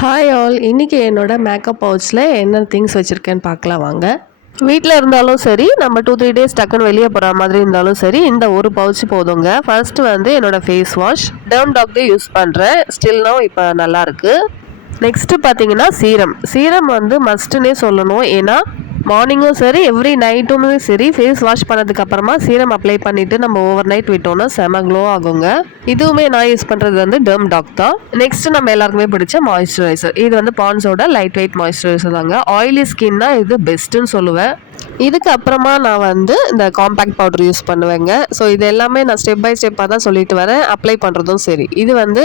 Hi all, இன்றைக்கி என்னோட makeup பவுச்சில் என்ன திங்ஸ் வச்சுருக்கேன்னு பார்க்கலாம் வாங்க. வீட்டில் இருந்தாலும் சரி, நம்ம 2-3 டேஸ் டக்குன்னு வெளியே போகிற மாதிரி இருந்தாலும் சரி, இந்த ஒரு பவுச் போதுங்க. ஃபர்ஸ்ட்டு வந்து என்னோடய ஃபேஸ் வாஷ் டர்ம் டாக் யூஸ் பண்ணுறேன். ஸ்டில் நோ இப்போ நல்லாயிருக்கு. நெக்ஸ்ட்டு பார்த்தீங்கன்னா சீரம் வந்து மஸ்ட்டுன்னே சொல்லணும். ஏன்னா மார்னிங்கும் சரி எவ்ரி நைட்டுமே சரி ஃபேஸ் வாஷ் பண்ணதுக்கு அப்புறமா சீரம் அப்ளை பண்ணிவிட்டு நம்ம ஓவர் நைட் விட்டோம்னா செம க்ளோ ஆகுங்க. இதுவுமே நான் யூஸ் பண்ணுறது வந்து டர்ம் டாக் தான். நெக்ஸ்ட் நம்ம எல்லாருக்குமே பிடிச்ச மாய்ஸ்சரைசர். இது வந்து பாண்ட்ஸோட லைட் வெயிட் மாய்ஸ்சரைசர் தாங்க. ஆயிலி ஸ்கின்னா இது பெஸ்ட்டுன்னு சொல்லுவேன். இதுக்கு அப்புறமா நான் வந்து இந்த காம்பேக்ட் பவுடர் யூஸ் பண்ணுவேங்க. ஸோ இது எல்லாமே நான் ஸ்டெப் பை ஸ்டெப்பாக தான் சொல்லிட்டு வரேன். அப்ளை பண்ணுறதும் சரி. இது வந்து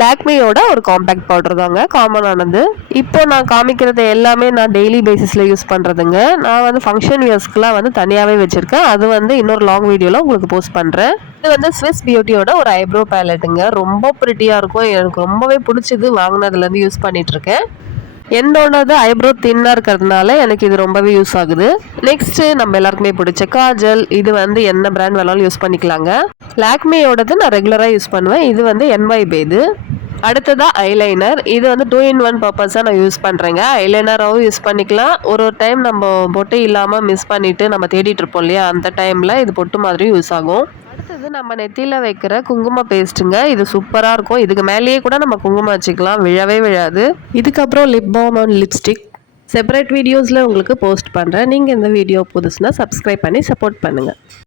லாக்மியோட ஒரு காம்பேக்ட் பவுடர் தாங்க, காமனானது. இப்போ நான் காமிக்கிறது எல்லாமே நான் டெய்லி பேசிஸில் யூஸ் பண்ணுறதுங்க. நான் வந்து ஃபங்க்ஷன் வியர்ஸ்க்குலாம் வந்து தனியாகவே வச்சுருக்கேன். அது வந்து இன்னொரு லாங் வீடியோவில் உங்களுக்கு போஸ்ட் பண்ணுறேன். இது வந்து ஸ்விஸ் பியூட்டியோட ஒரு ஐப்ரோ பேலட்டுங்க. ரொம்ப ப்ரிட்டியாக இருக்கும். எனக்கு ரொம்பவே பிடிச்சது, வாங்கினதுலேருந்து யூஸ் பண்ணிகிட்ருக்கேன். என்னோடது ஐப்ரோ தின்னாக இருக்கிறதுனால எனக்கு இது ரொம்பவே யூஸ் ஆகுது. நெக்ஸ்ட்டு நம்ம எல்லாருக்குமே பிடிச்ச காஜல். இது வந்து என்ன பிராண்ட் வேணாலும் யூஸ் பண்ணிக்கலாங்க. லாக்மியோடது நான் ரெகுலராக யூஸ் பண்ணுவேன். இது வந்து NYB இது. அடுத்ததாக ஐலைனர். இது வந்து 2-in-1 பர்பஸாக நான் யூஸ் பண்ணுறேங்க. ஐலைனராகவும் யூஸ் பண்ணிக்கலாம். ஒரு டைம் நம்ம பொட்டு இல்லாமல் மிஸ் பண்ணிவிட்டு நம்ம தேடிட்டு இருப்போம் இல்லையா, அந்த டைமில் இது பொட்டு மாதிரி யூஸ் ஆகும். அடுத்தது நம்ம நெத்தியில் வைக்கிற குங்கும பேஸ்ட்டுங்க. இது சூப்பராக இருக்கும். இதுக்கு மேலேயே கூட நம்ம குங்குமம் வச்சுக்கலாம், விழவே விழாது. இதுக்கப்புறம் lip balm and lipstick separate வீடியோஸில் உங்களுக்கு போஸ்ட் பண்ணுறேன். நீங்கள் இந்த வீடியோ புதுசுனா சப்ஸ்கிரைப் பண்ணி சப்போர்ட் பண்ணுங்கள்.